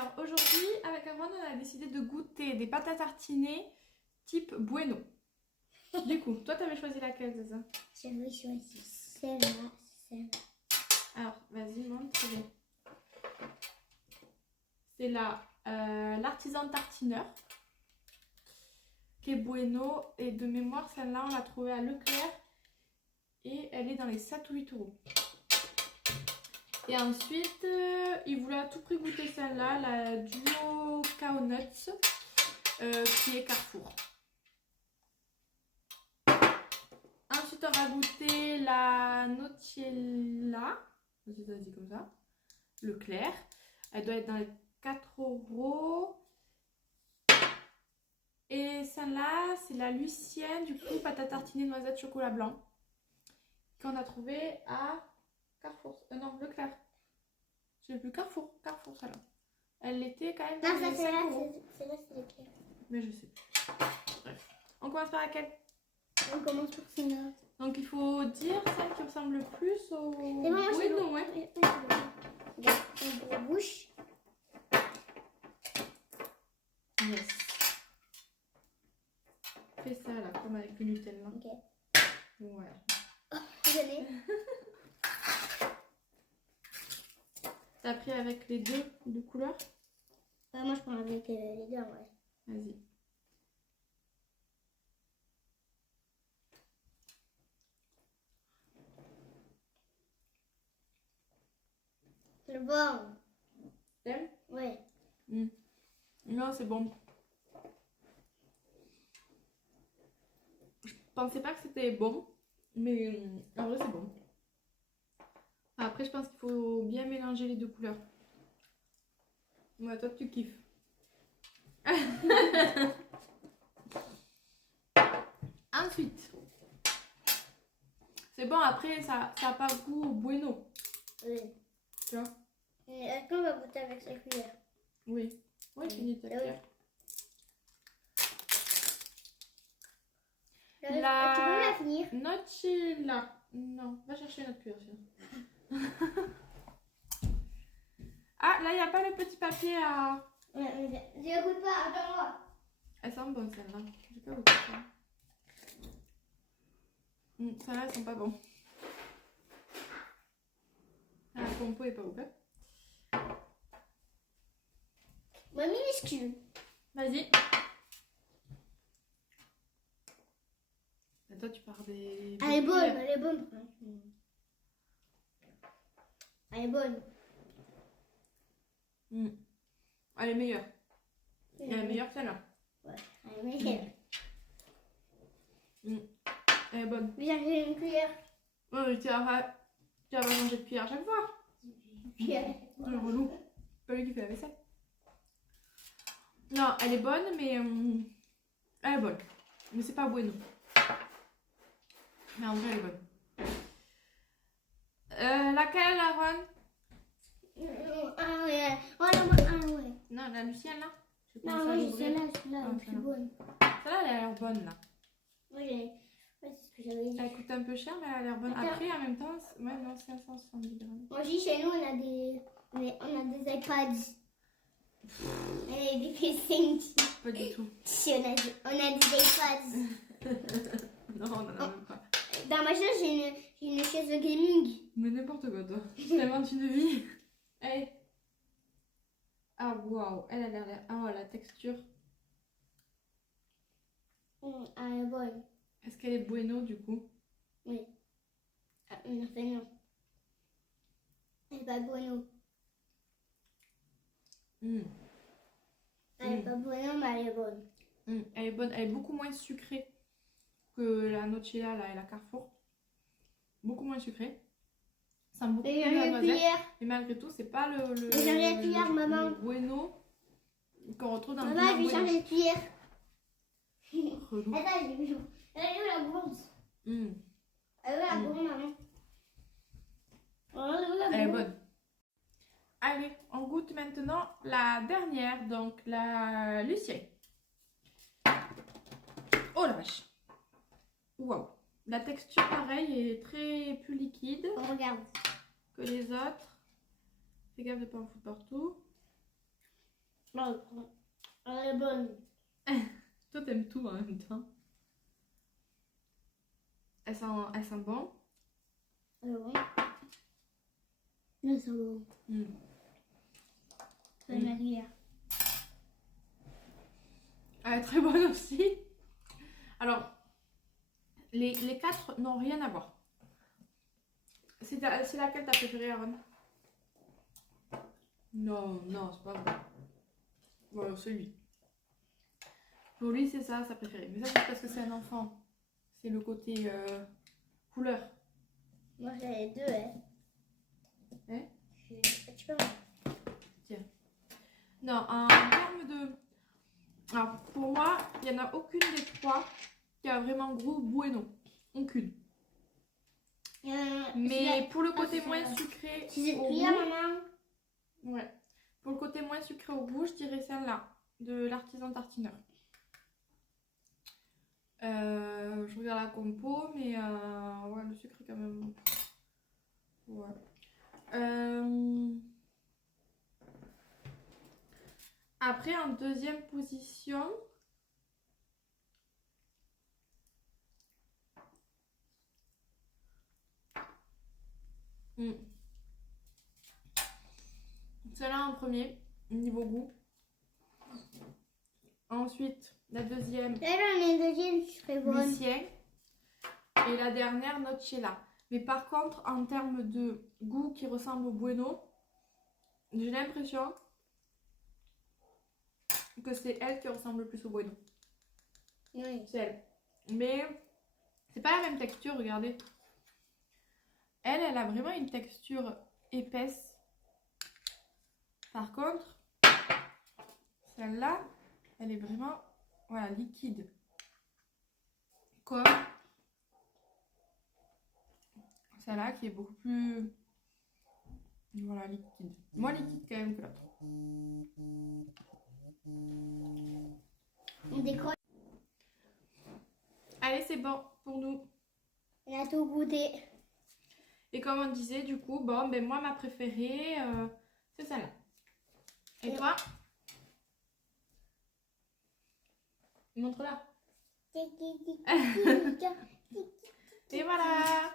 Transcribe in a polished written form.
Alors aujourd'hui, avec Aaron, on a décidé de goûter des pâtes à tartiner type Bueno. Du coup, toi, t'avais choisi laquelle, Zaza? J'avais choisi celle-là, celle-là. Alors, vas-y, montre-les. C'est l'artisan tartineur qui est Bueno. Et de mémoire, celle-là, on l'a trouvée à Leclerc. Et elle est dans les 7 ou 8 euros. Et ensuite, il voulait à tout prix goûter celle-là, la Duo Cow Nuts, qui est Carrefour. Ensuite, on va goûter la Nocella, ça se dit comme ça, Leclerc. Elle doit être dans les 4 euros. Et celle-là, c'est la Lucienne, du coup, pâte à tartiner noisette chocolat blanc, qu'on a trouvé à Carrefour. Non, Leclerc. Je sais plus, Carrefour celle-là. Elle était quand même dans les 5 euros. Celle-là, c'est Leclerc. Mais je sais plus. Bref. On commence par laquelle? On commence par celle-là. Donc il faut dire celle qui ressemble le plus au... C'est bon, oui, non, ouais. Regarde, on ouvre la bouche. Yes. Fais ça là, comme avec le Nutella. Ok. Ouais. Désolée. T'as pris avec les deux couleurs? Moi, je prends avec les deux, ouais. Vas-y. C'est bon. T'aimes? Ouais. Non, c'est bon. Je pensais pas que c'était bon, mais en vrai, c'est bon. Après, je pense qu'il faut bien mélanger les deux couleurs. Ouais, toi, tu kiffes. Ensuite, c'est bon, après, ça n'a pas goût au bueno. Oui. Tu vois? Est-ce qu'on va goûter avec sa cuillère? Oui. Oui, finis ta cuillère. Tu peux la finir? Nocella. Non, va chercher notre cuillère. Ah, là, il n'y a pas le petit papier à... Je goûte pas, attends-moi. Elles sont bonnes, celles-là. J'ai pas goûté ça. Celles-là, elles sont pas bonnes. La compo est pas ouverte. Moi, minuscule. Vas-y. Et toi, tu pars des... Elle est bonne, elle est bonne. Elle est bonne. Elle est meilleure. Elle est meilleure que celle-là. Ouais, elle est meilleure. Elle est bonne. Mais j'ai une cuillère. Ouais, mais tu vas manger de cuillère à chaque fois. Cuillère. C'est relou. Pas lui qui fait la vaisselle. Non, elle est bonne, mais... elle est bonne. Mais c'est pas bueno. Mais en vrai, elle est bonne. Laquelle, Aaron? Ah ouais. Ah ouais. Non, la Lucienne, là? Non, moi j'ai celle-là, celle-là, Ah, la plus bonne. Celle-là, elle a l'air bonne, là. Moi j'ai... Ouais, c'est ce que j'avais dit. Elle coûte un peu cher, mais elle a l'air bonne. Attends. Après, en même temps, ouais, non, 570 grammes. Moi je dis chez nous on a des iPads. Et des PC. Pas du tout. Si on a des iPads. Non, on en a même pas. Dans ma chaise j'ai une chaise de gaming. Mais n'importe quoi, toi. Je t'invente une vie. Hey. Ah, waouh. Elle a l'air... Ah, la texture. Elle est bonne. Est-ce qu'elle est bueno, du coup? Oui. Ah, non, enfin non. Elle est pas bueno. Elle est pas bueno, mais elle est bonne. Elle est bonne. Elle est beaucoup moins sucrée que la Nocella là, et la Carrefour. Beaucoup moins sucrée. Ça sent beaucoup plus la noisette. Et malgré tout, c'est pas le bueno qu'on retrouve dans le maman, je vais changer de cuillère. Relou. Attends, elle est où la gourde? Elle est où la gourde, maman? Elle est bonne. Allez, on goûte maintenant la dernière, donc la Lucienne. Oh la vache. Waouh. La texture, pareil, est plus liquide On regarde. que les autres. Fais gaffe de ne pas en foutre partout. Elle est bonne. Toi, t'aimes tout en même temps. Elle sent bon. Elle est bonne. Elle sent bon. C'est Mm. ma rivière. Elle est très bonne aussi. Alors, les 4 n'ont rien à voir. C'est laquelle t'as préférée, Aaron? Non, non, c'est pas vrai. Voilà, c'est lui. Pour lui, c'est ça, sa préférée. Mais ça, c'est parce que c'est un enfant. C'est le côté couleur. Moi, j'ai les deux, hein. Hein? Tu peux. Tiens. Non, en termes de... Alors, pour moi, il n'y en a aucune des 3 qui a vraiment gros bueno. Aucune. Mais pour le côté moins sucré C'est au cuillère, goût, maman. ouais. Pour le côté moins sucré au goût, je dirais celle-là, de l'artisan tartineur. Je regarde la compo, mais ouais, le sucre est quand même... Ouais. Après, en deuxième position... Celle-là en premier, niveau goût. Ensuite, la deuxième, Là, j'en ai une deuxième, je serais bonne. Lucien. Et la dernière, Nocella. Mais par contre, en termes de goût qui ressemble au bueno, j'ai l'impression que c'est elle qui ressemble le plus au bueno. Oui. C'est elle. Mais c'est pas la même texture, regardez. Elle a vraiment une texture épaisse. Par contre, celle-là, elle est vraiment, voilà, liquide. Comme celle-là qui est beaucoup plus, voilà, liquide. Moins liquide quand même que l'autre. On décolle. Allez, c'est bon pour nous. On a tout goûté. Et comme on disait, du coup, bon, ben moi, ma préférée, c'est celle-là. Et toi? Montre-la. Et voilà.